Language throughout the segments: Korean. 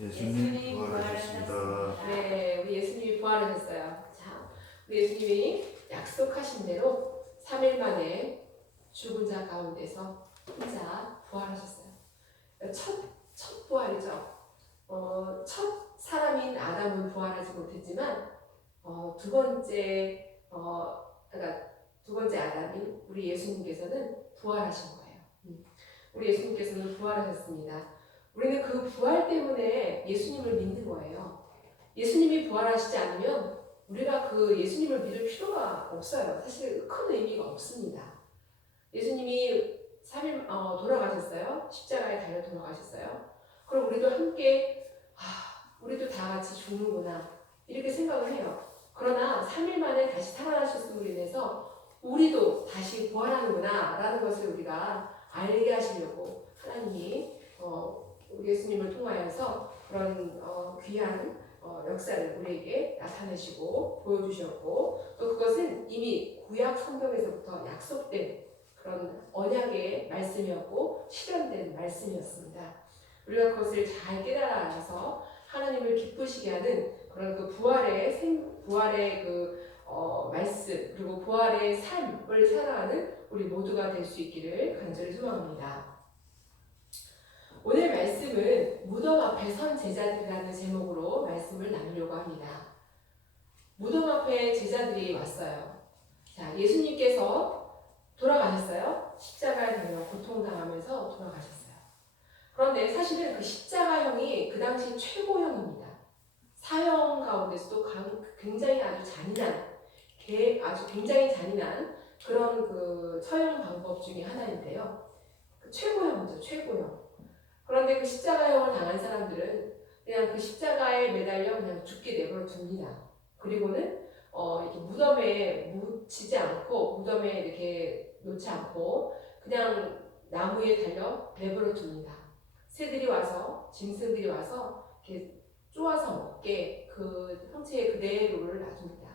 예수님 부활하셨습니다. 네, 우리 예수님이 부활하셨어요. 자, 우리 예수님이 약속하신 대로 3일 만에 죽은 자 가운데서 혼자 부활하셨어요. 첫 부활이죠. 첫 사람인 아담은 부활하지 못했지만 그러니까 두 번째 아담인 우리 예수님께서는 부활하신 거예요. 우리 예수님께서는 부활하셨습니다. 우리는 그 부활 때문에 예수님을 믿는 거예요. 예수님이 부활하시지 않으면 우리가 그 예수님을 믿을 필요가 없어요. 사실 큰 의미가 없습니다. 예수님이 3일 돌아가셨어요. 십자가에 달려 돌아가셨어요. 그럼 우리도 함께 우리도 다 같이 죽는구나 이렇게 생각을 해요. 그러나 3일 만에 다시 살아나셨음으로 인해서 우리도 다시 부활하는구나 라는 것을 우리가 알게 하시려고 하나님이 우리 예수님을 통하여서 그런 귀한 역사를 우리에게 나타내시고 보여주셨고, 또 그것은 이미 구약 성경에서부터 약속된 그런 언약의 말씀이었고 실현된 말씀이었습니다. 우리가 그것을 잘 깨달아서 하나님을 기쁘시게 하는 그런 그 부활의 그 말씀, 그리고 부활의 삶을 살아가는 우리 모두가 될 수 있기를 간절히 소망합니다. 오늘 말씀은 무덤 앞에 선 제자들이라는 제목으로 말씀을 나누려고 합니다. 무덤 앞에 제자들이 왔어요. 자, 예수님께서 돌아가셨어요. 십자가에 달려 고통당하면서 돌아가셨어요. 그런데 사실은 그 십자가형이 그 당시 최고형입니다. 사형 가운데서도 굉장히 굉장히 잔인한 그런 그 처형 방법 중에 하나인데요. 그 최고형이죠, 최고형. 그런데 그 십자가형을 당한 사람들은 그냥 그 십자가에 매달려 그냥 죽게 내버려 둡니다. 그리고는 이렇게 무덤에 묻히지 않고, 무덤에 이렇게 놓지 않고 그냥 나무에 달려 내버려 둡니다. 새들이 와서, 짐승들이 와서 이렇게 쪼아서 먹게 그 형체의 그대로를 놔둡니다.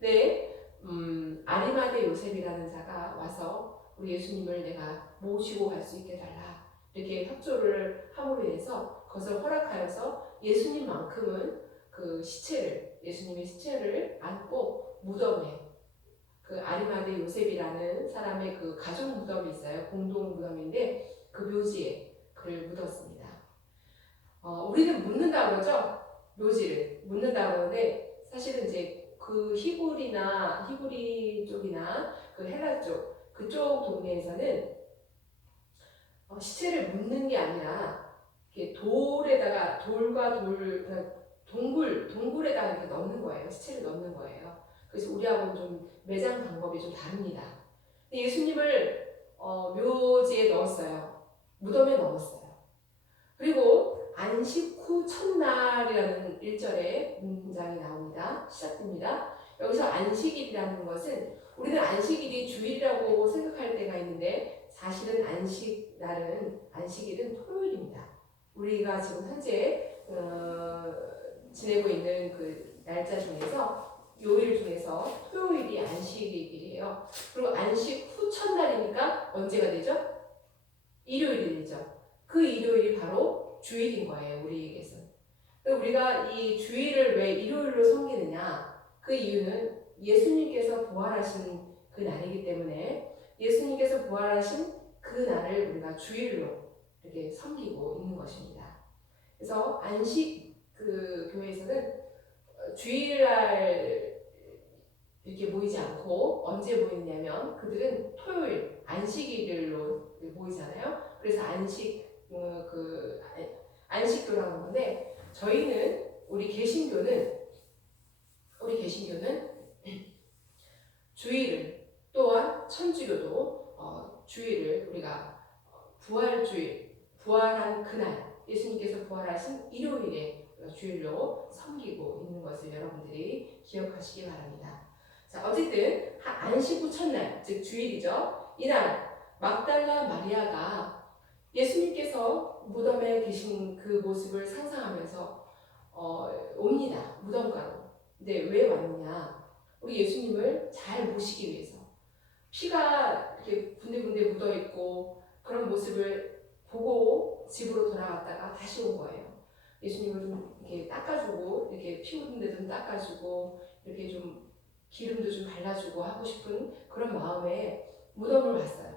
네, 아리마대 요셉이라는 자가 와서 우리 예수님을 내가 모시고 갈 수 있게 달라 이렇게 협조를 함으로 인해서 그것을 허락하여서 예수님만큼은 예수님의 시체를 안고 무덤에, 그 아리마대 요셉이라는 사람의 그 가족 무덤이 있어요. 공동 무덤인데 그 묘지에 그를 묻었습니다. 우리는 묻는다 그러죠. 묘지를 묻는다 그러는데 사실은 이제 그 히브리 쪽이나 그 헬라 쪽 그쪽 동네에서는 시체를 묻는 게 아니라 이렇게 돌과 동굴에다가 이렇게 넣는 거예요. 시체를 넣는 거예요. 그래서 우리하고는 좀 매장 방법이 좀 다릅니다. 근데 예수님을 묘지에 넣었어요. 무덤에 넣었어요. 그리고 안식 후 첫날이라는 1절에 문장이 나옵니다. 시작됩니다. 여기서 안식일이라는 것은 우리는 안식일이 주일이라고 생각할 때가 있는데 사실은 안식일은 토요일입니다. 우리가 지금 현재 지내고 있는 그 날짜 중에서 요일 중에서 토요일이 안식일이에요. 그리고 안식 후 첫날이니까 언제가 되죠? 일요일이 되죠. 그 일요일이 바로 주일인 거예요. 우리에게서는. 우리가 이 주일을 왜 일요일로 섬기느냐? 그 이유는 예수님께서 부활하신 그 날이기 때문에 예수님께서 부활하신 그 날을 우리가 주일로 이렇게 섬기고 있는 것입니다. 그래서 안식 그 교회에서는 주일날 이렇게 모이지 않고 언제 모이냐면 그들은 토요일 안식일로 모이잖아요. 그래서 안식교라는 건데 저희는 우리 개신교는 주일을, 또한 천주교도 주일을 우리가 부활한 그날 예수님께서 부활하신 일요일에 주일로 섬기고 있는 것을 여러분들이 기억하시기 바랍니다. 자, 어쨌든 안식 후 첫날, 즉 주일이죠. 이날 막달라 마리아가 예수님께서 무덤에 계신 그 모습을 상상하면서 옵니다. 무덤가로. 근데 왜 왔느냐? 우리 예수님을 잘 모시기 위해서. 피가 이렇게 군데군데 묻어있고 그런 모습을 보고 집으로 돌아갔다가 다시 온 거예요. 예수님을 좀 이렇게 닦아주고 이렇게 피 묻은 데 좀 닦아주고 이렇게 좀 기름도 좀 발라주고 하고 싶은 그런 마음에 무덤을 봤어요.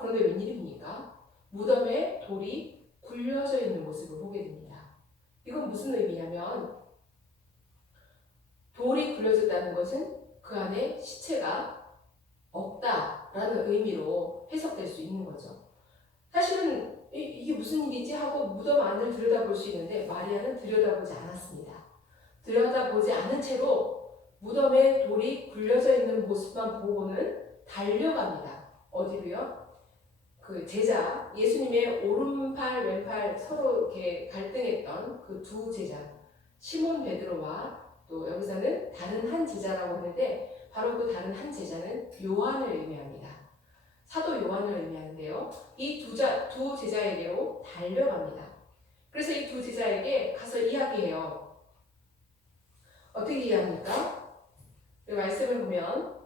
그런데 웬일입니까? 무덤에 돌이 굴려져 있는 모습을 보게 됩니다. 이건 무슨 의미냐면 돌이 굴려졌다는 것은 그 안에 시체가 없다라는 의미로 해석될 수 있는 거죠. 사실은 이게 무슨 일이지 하고 무덤 안을 들여다볼 수 있는데 마리아는 들여다보지 않았습니다. 들여다보지 않은 채로 무덤에 돌이 굴려져 있는 모습만 보고는 달려갑니다. 어디로요? 그 제자, 예수님의 오른팔 왼팔 서로 이렇게 갈등했던 그 두 제자, 시몬 베드로와 또 여기서는 다른 한 제자라고 하는데 바로 그 다른 한 제자는 요한을 의미합니다. 사도 요한을 의미하는데요. 이 두 제자에게로 달려갑니다. 그래서 이 두 제자에게 가서 이야기해요. 어떻게 이야기합니까? 말씀을 보면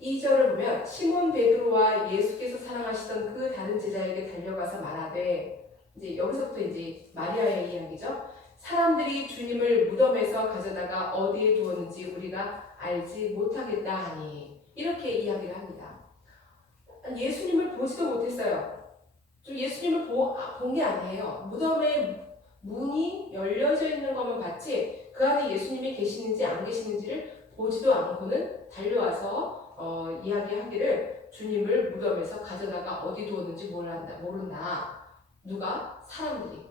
2절을 보면 시몬 베드로와 예수께서 사랑하시던 그 다른 제자에게 달려가서 말하되, 이제 여기서부터 이제 마리아의 이야기죠. 사람들이 주님을 무덤에서 가져다가 어디에 두었는지 우리가 알지 못하겠다 하니, 이렇게 이야기를 합니다. 예수님을 보지도 못했어요. 좀 예수님을 본 게 아니에요. 무덤에 문이 열려져 있는 것만 봤지 그 안에 예수님이 계시는지 안 계시는지를 보지도 않고는 달려와서 이야기하기를 주님을 무덤에서 가져다가 어디 두었는지 모른다. 누가? 사람들이.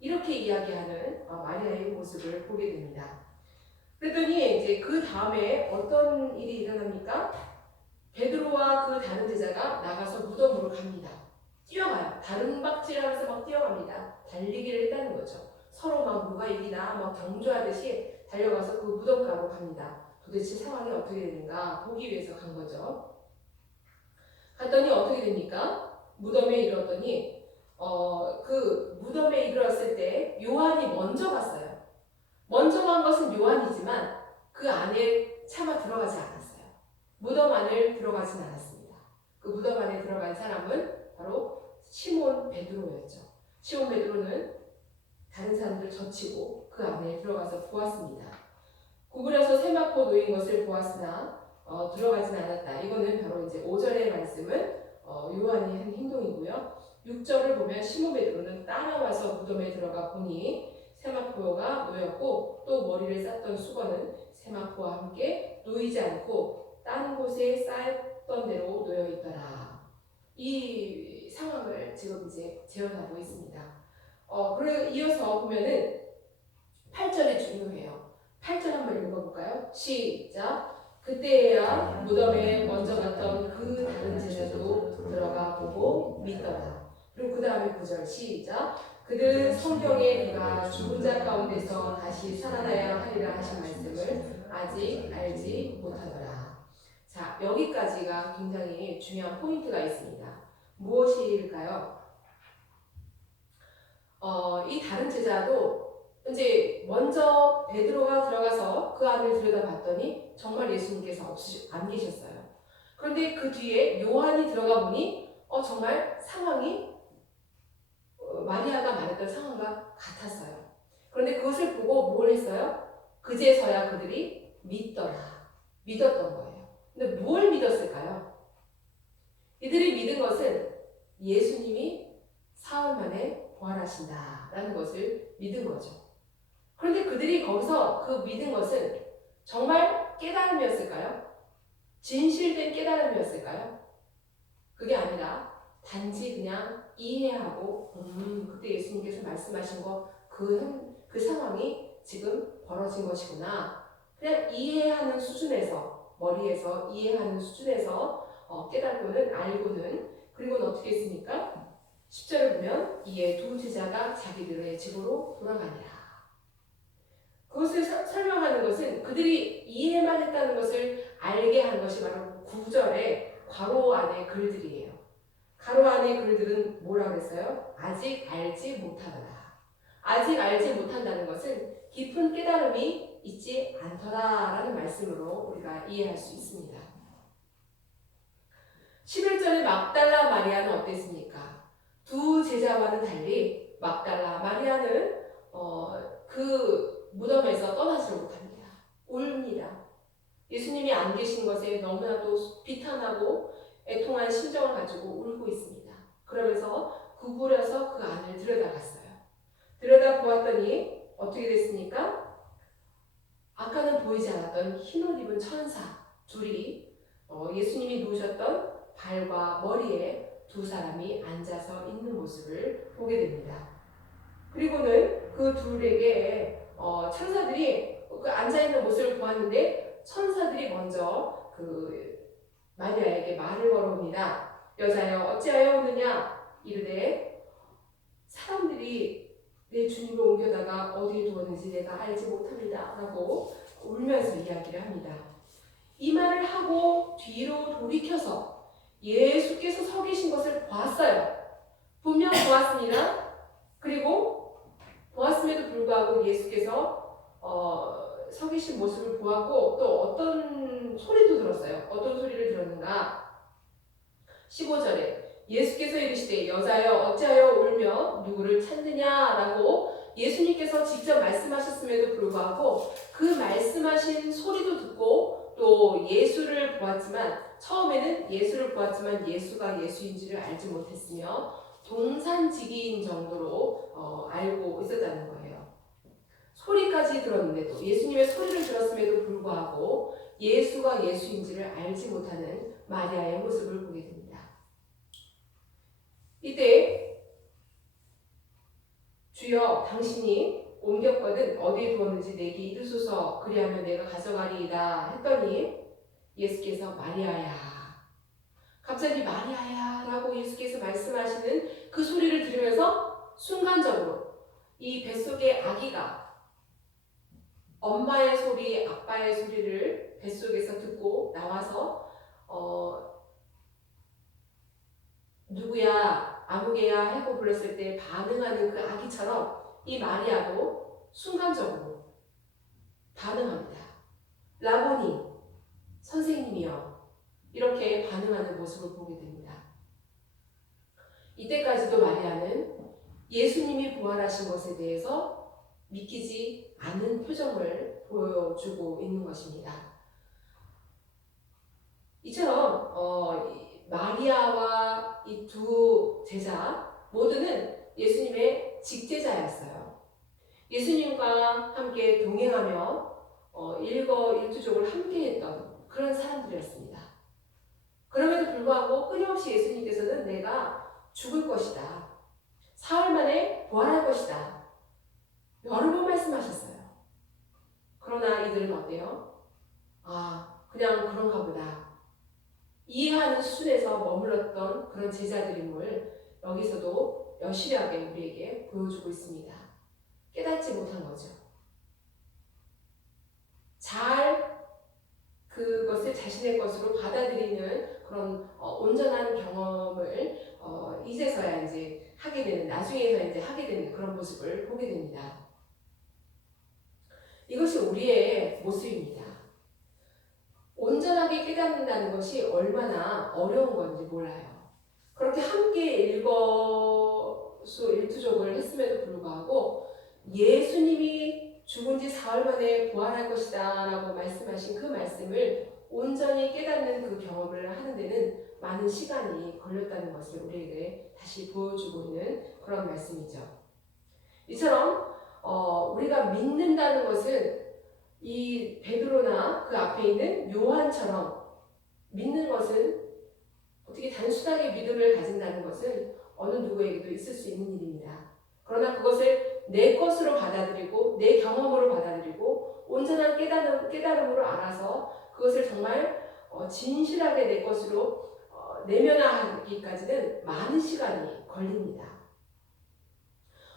이렇게 이야기하는 마리아의 모습을 보게 됩니다. 그랬더니 이제 그 다음에 어떤 일이 일어납니까? 베드로와 그 다른 제자가 나가서 무덤으로 갑니다. 뛰어가요. 다른 박질하면서 막 뛰어갑니다. 달리기를 했다는 거죠. 서로 막 누가 이기나 막 경주하듯이 달려가서 그 무덤가로 갑니다. 도대체 상황이 어떻게 되는가 보기 위해서 간 거죠. 갔더니 어떻게 됩니까? 무덤에 이르렀더니 그 무덤에 이르렀을 때 요한이 먼저 갔어요. 먼저 간 것은 요한이지만 그 안에 차마 들어가지 않았어요. 무덤 안을 들어가진 않았습니다. 그 무덤 안에 들어간 사람은 바로 시몬 베드로였죠. 시몬 베드로는 다른 사람들 젖히고 그 안에 들어가서 보았습니다. 구부려서 세마포 놓인 것을 보았으나 들어가진 않았다. 이거는 바로 이제 5절의 말씀은 요한이 한 행동이고요. 6절을 보면 시몬 베드로는 따라와서 무덤에 들어가 보니 세마포가 놓였고 또 머리를 쌌던 수건은 세마포와 함께 놓이지 않고 딴 곳에 쌓였던 대로 놓여 있더라. 이 상황을 지금 이제 재현하고 있습니다. 그리고 이어서 보면은 8절이 중요해요. 8절 한번 읽어볼까요? 시작. 그때야 무덤에 먼저 갔던 그 다른 제자도 들어가 보고 믿더라. 그리고 그 다음에 9절 시작. 그들은 성경에 그가 죽은 자 가운데서 다시 살아나야 하리라 하신 말씀을 아직 알지 못하더라. 자, 여기까지가 굉장히 중요한 포인트가 있습니다. 무엇일까요? 이 다른 제자도 이제 먼저 베드로가 들어가서 그 안을 들여다봤더니 정말 예수님께서 안 계셨어요. 그런데 그 뒤에 요한이 들어가 보니 정말 상황이 마리아가 말했던 상황과 같았어요. 그런데 그것을 보고 뭘 했어요? 그제서야 그들이 믿었던 거예요. 근데 뭘 믿었을까요? 이들이 믿은 것은 예수님이 사흘 만에 부활하신다라는 것을 믿은 거죠. 그런데 그들이 거기서 그 믿은 것은 정말 깨달음이었을까요? 진실된 깨달음이었을까요? 그게 아니라 단지 그냥 이해하고 그때 예수님께서 말씀하신 거 그 상황이 지금 벌어진 것이구나. 그냥 이해하는 수준에서 머리에서 이해하는 수준에서 깨달고는 알고는 그리고는 어떻게 했습니까? 10절을 보면 이에 두 제자가 자기들의 집으로 돌아가니라. 그것을 설명하는 것은 그들이 이해만 했다는 것을 알게 한 것이 바로 9절의 괄호 안의 글들이에요. 괄호 안의 글들은 뭐라고 했어요? 아직 알지 못하더라. 아직 알지 못한다는 것은 깊은 깨달음이 있지 않더라라는 말씀으로 우리가 이해할 수 있습니다. 11절의 막달라 마리아는 어땠습니까? 두 제자와는 달리 막달라 마리아는 그 무덤에서 떠나지 못합니다. 웁니다. 예수님이 안 계신 것에 너무나도 비탄하고 애통한 심정을 가지고 울고 있습니다. 그러면서 구부려서 그 안을 들여다봤어요. 들여다보았더니 어떻게 됐습니까? 아까는 보이지 않았던 흰옷 입은 천사 둘이 예수님이 누우셨던 발과 머리에 두 사람이 앉아서 있는 모습을 보게 됩니다. 그리고는 그 둘에게 천사들이 그 앉아있는 모습을 보았는데 천사들이 먼저 그 마리아에게 말을 걸어옵니다. 여자여 어찌하여 오느냐 이르되 사람들이 내 주님을 옮겨다가 어디에 두었는지 내가 알지 못합니다 라고 울면서 이야기를 합니다. 이 말을 하고 뒤로 돌이켜서 예수께서 서 계신 것을 보았어요. 분명 보았습니다. 그리고 보았음에도 불구하고 예수께서 서 계신 모습을 보았고 또 어떤 소리도 들었어요. 어떤 소리를 들었는가? 15절에 예수께서 이르시되 여자여 어찌하여 울며 누구를 찾느냐라고 예수님께서 직접 말씀하셨음에도 불구하고 그 말씀하신 소리도 듣고 또 예수를 보았지만 처음에는 예수를 보았지만 예수가 예수인지를 알지 못했으며 동산지기인 정도로 알고 있었다는 거예요. 소리까지 들었는데도 예수님의 소리를 들었음에도 불구하고 예수가 예수인지를 알지 못하는 마리아의 모습을 보게 됩니다. 이때 주여 당신이 옮겼거든 어디에 두었는지 내게 이르소서 그리하면 내가 가져가리이다 했더니 예수께서 마리아야 갑자기 마리아야 라고 예수께서 말씀하시는 그 소리를 들으면서 순간적으로 이 뱃속의 아기가 엄마의 소리, 아빠의 소리를 뱃속에서 듣고 나와서 누구야, 아무개야 하고 불렀을 때 반응하는 그 아기처럼 이 마리아도 순간적으로 반응합니다. 라보니, 선생님이여 이렇게 반응하는 모습을 보게 됩니다. 이때까지도 마리아는 예수님이 부활하신 것에 대해서 믿기지 않은 표정을 보여주고 있는 것입니다. 이처럼 마리아와 이 두 제자 모두는 예수님의 직제자였어요. 예수님과 함께 동행하며 일거일투족을 함께 했던 그런 사람들이었습니다. 그럼에도 불구하고 끊임없이 예수님께서는 내가 죽을 것이다. 사흘 만에 부활할 것이다. 여러 번 말씀하셨어요. 그러나 이들은 어때요? 그냥 그런가 보다. 이해하는 수준에서 머물렀던 그런 제자들임을 여기서도 여실하게 우리에게 보여주고 있습니다. 깨닫지 못한 거죠. 잘 그것을 자신의 것으로 받아들이는 그런 온전한 경험을 이제서야 이제 하게 되는, 나중에서 이제 하게 되는 그런 모습을 보게 됩니다. 이것이 우리의 모습입니다. 온전하게 깨닫는다는 것이 얼마나 어려운 건지 몰라요. 그렇게 함께 일거수일투족을 했음에도 불구하고 예수님이 죽은 지 사흘 만에 부활할 것이다 라고 말씀하신 그 말씀을 온전히 깨닫는 그 경험을 하는 데는 많은 시간이 걸렸다는 것을 우리에게 다시 보여주고 있는 그런 말씀이죠. 이처럼 우리가 믿는다는 것은 이 베드로나 그 앞에 있는 요한처럼 믿는 것은 어떻게 단순하게 믿음을 가진다는 것은 어느 누구에게도 있을 수 있는 일입니다. 그러나 그것을 내 것으로 받아들이고 내 경험으로 받아들이고 온전한 깨달음으로 알아서 그것을 정말 진실하게 내 것으로 내면화하기까지는 많은 시간이 걸립니다.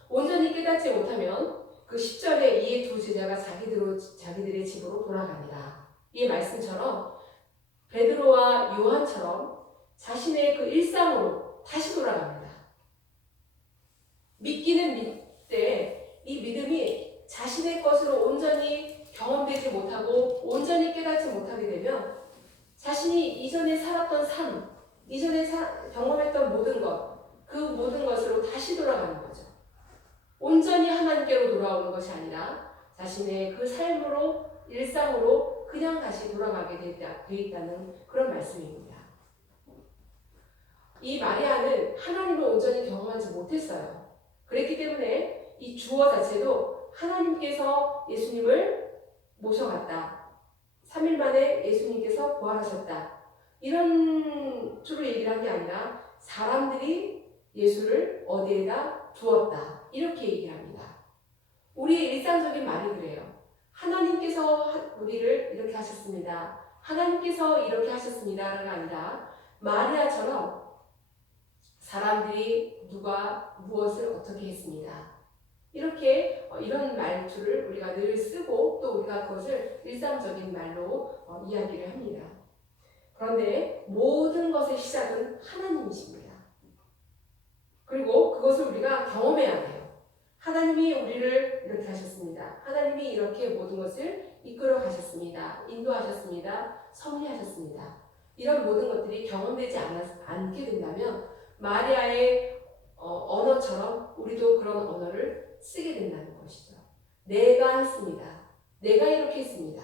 온전히 깨닫지 못하면 그 10절에 이에 두 제자가 자기들의 집으로 돌아갑니다. 이 말씀처럼 베드로와 요한처럼 자신의 그 일상으로 다시 돌아갑니다. 믿기는 믿되 이 믿음이 자신의 것으로 온전히 경험되지 못하고 온전히 깨닫지 못하게 되면 자신이 이전에 살았던 삶, 이전에 경험했던 모든 것, 그 모든 것으로 다시 돌아가는 거죠. 하나님께로 돌아오는 것이 아니라 자신의 그 삶으로 일상으로 그냥 다시 돌아가게 돼 있다는 그런 말씀입니다. 이 마리아는 하나님을 온전히 경험하지 못했어요. 그랬기 때문에 이 주어 자체도 하나님께서 예수님을 모셔갔다. 3일 만에 예수님께서 부활하셨다. 이런 주로 얘기를 한 게 아니라 사람들이 예수를 어디에다 두었다. 이렇게 얘기합니다. 우리의 일상적인 말이 그래요. 하나님께서 우리를 이렇게 하셨습니다. 하나님께서 이렇게 하셨습니다가 아니라 마리아처럼 사람들이 누가 무엇을 어떻게 했습니다. 이렇게 이런 말투를 우리가 늘 쓰고 또 우리가 그것을 일상적인 말로 이야기를 합니다. 그런데 모든 것의 시작은 하나님이십니다. 그리고 그것을 우리가 경험해야 돼요. 하나님이 우리를 이렇게 하셨습니다. 하나님이 이렇게 모든 것을 이끌어 가셨습니다. 인도하셨습니다. 섭리하셨습니다. 이런 모든 것들이 경험되지 않게 된다면 마리아의 언어처럼 우리도 그런 언어를 쓰게 된다는 것이죠. 내가 했습니다. 내가 이렇게 했습니다.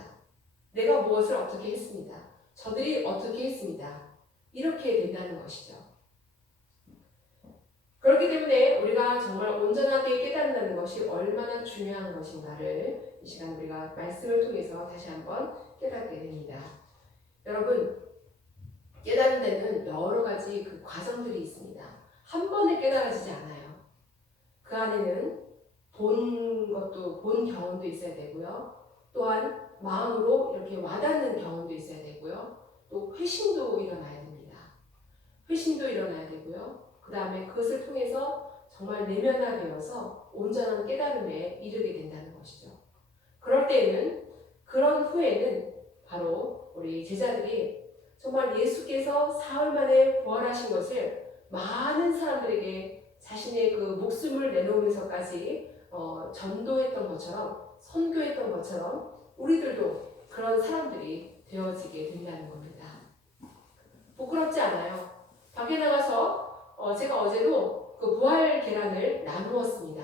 내가 무엇을 어떻게 했습니다. 저들이 어떻게 했습니다. 이렇게 된다는 것이죠. 그렇기 때문에 우리가 정말 온전하게 깨닫는다는 것이 얼마나 중요한 것인가를 이 시간 우리가 말씀을 통해서 다시 한번 깨닫게 됩니다. 여러분, 깨닫는 데는 여러 가지 그 과정들이 있습니다. 한 번에 깨달아지지 않아요. 그 안에는 본 경험도 있어야 되고요. 또한 마음으로 이렇게 와닿는 경험도 있어야 되고요. 또 회심도 일어나야 됩니다. 회심도 일어나야 되고요. 그 다음에 그것을 통해서 정말 내면화되어서 온전한 깨달음에 이르게 된다는 것이죠. 그럴 때에는 그런 후에는 바로 우리 제자들이 정말 예수께서 사흘 만에 부활하신 것을 많은 사람들에게 자신의 그 목숨을 내놓으면서까지 전도했던 것처럼 선교했던 것처럼 우리들도 그런 사람들이 되어지게 된다는 겁니다. 부끄럽지 않아요. 밖에 나가서 제가 어제도 그 부활 계란을 나누었습니다.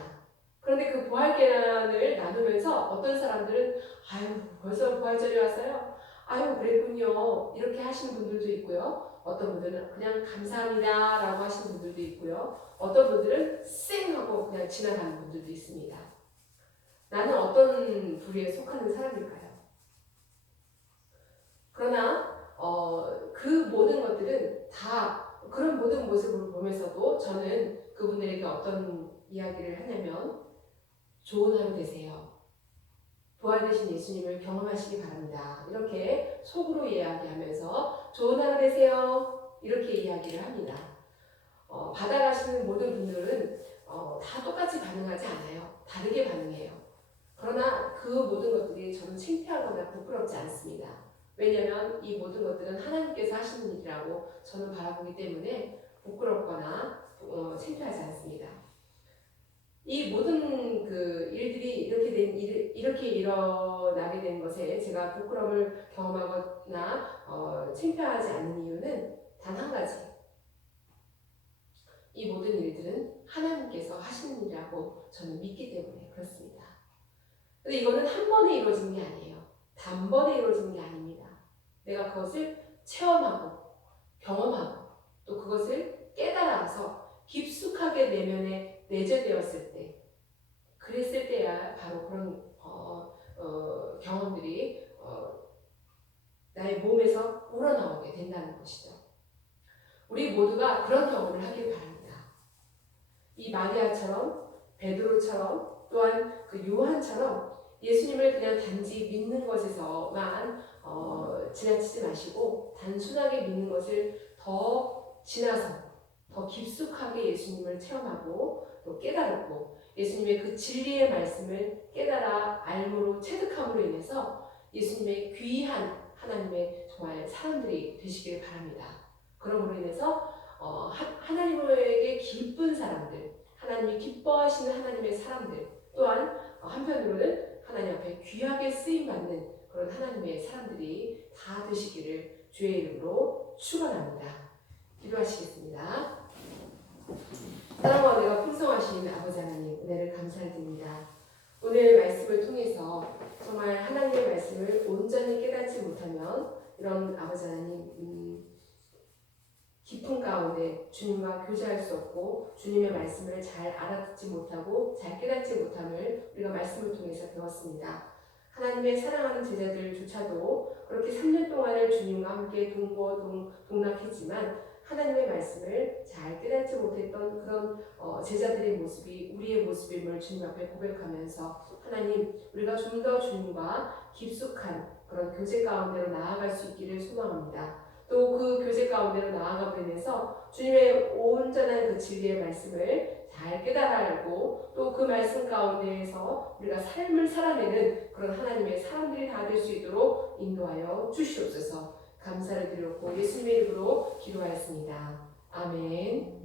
그런데 그 부활 계란을 나누면서 어떤 사람들은 아유 벌써 부활절이 왔어요. 아유 그랬군요. 이렇게 하시는 분들도 있고요. 어떤 분들은 그냥 감사합니다 라고 하시는 분들도 있고요. 어떤 분들은 쌩 하고 그냥 지나가는 분들도 있습니다. 나는 어떤 부류에 속하는 사람일까요? 그러나 그 모든 것들은 다 그런 모든 모습을 보면서도 저는 그분들에게 어떤 이야기를 하냐면 좋은 하루 되세요. 부활되신 예수님을 경험하시기 바랍니다. 이렇게 속으로 이야기하면서 좋은 하루 되세요. 이렇게 이야기를 합니다. 받아가시는 모든 분들은 다 똑같이 반응하지 않아요. 다르게 반응해요. 그러나 그 모든 것들이 저는 창피하거나 부끄럽지 않습니다. 왜냐하면 이 모든 것들은 하나님께서 하시는 일이라고 저는 바라보기 때문에 부끄럽거나 창피하지 않습니다. 이 모든 그 일들이 이렇게 일어나게 된 것에 제가 부끄러움을 경험하거나 창피하지 않는 이유는 단 한 가지. 이 모든 일들은 하나님께서 하시는 일이라고 저는 믿기 때문에 그렇습니다. 근데 이거는 한 번에 이루어지는 게 아니에요. 단번에 이루어지는 게 아닙니다. 내가 그것을 체험하고 경험하고 또 그것을 깨달아서 깊숙하게 내면에 내재되었을 때 그랬을 때야 바로 그런 경험들이 나의 몸에서 우러나오게 된다는 것이죠. 우리 모두가 그런 경험을 하길 바랍니다. 이 마리아처럼 베드로처럼 또한 그 요한처럼 예수님을 그냥 단지 믿는 것에서만 지나치지 마시고 단순하게 믿는 것을 더 지나서 더 깊숙하게 예수님을 체험하고 또 깨달았고 예수님의 그 진리의 말씀을 깨달아 알므로 체득함으로 인해서 예수님의 귀한 하나님의 정말 사람들이 되시길 바랍니다. 그러므로 인해서 하나님에게 기쁜 사람들, 하나님이 기뻐하시는 하나님의 사람들 또한 한편으로는 하나님 앞에 귀하게 쓰임받는 그런 하나님의 사람들이 다 되시기를 주의 이름으로 축원합니다. 기도하시겠습니다. 사랑과 은혜가 풍성하신 아버지 하나님 은혜를 감사드립니다. 말씀을 통해서 정말 하나님의 말씀을 온전히 깨닫지 못하면 이런 아버지 하나님 깊은 가운데 주님과 교제할 수 없고 주님의 말씀을 잘 알아듣지 못하고 잘 깨닫지 못함을 우리가 말씀을 통해서 배웠습니다. 하나님의 사랑하는 제자들조차도 그렇게 3년 동안을 주님과 함께 동거동락했지만 하나님의 말씀을 잘 깨닫지 못했던 그런 제자들의 모습이 우리의 모습임을 주님 앞에 고백하면서 하나님 우리가 좀 더 주님과 깊숙한 그런 교제 가운데로 나아갈 수 있기를 소망합니다. 또 그 교제 가운데로 나아가면서 주님의 온전한 그 진리의 말씀을 잘 깨달아 알고 또 그 말씀 가운데에서 우리가 삶을 살아내는 그런 하나님의 사람들이 다 될 수 있도록 인도하여 주시옵소서. 감사를 드렸고 예수님의 이름으로 기도하였습니다. 아멘.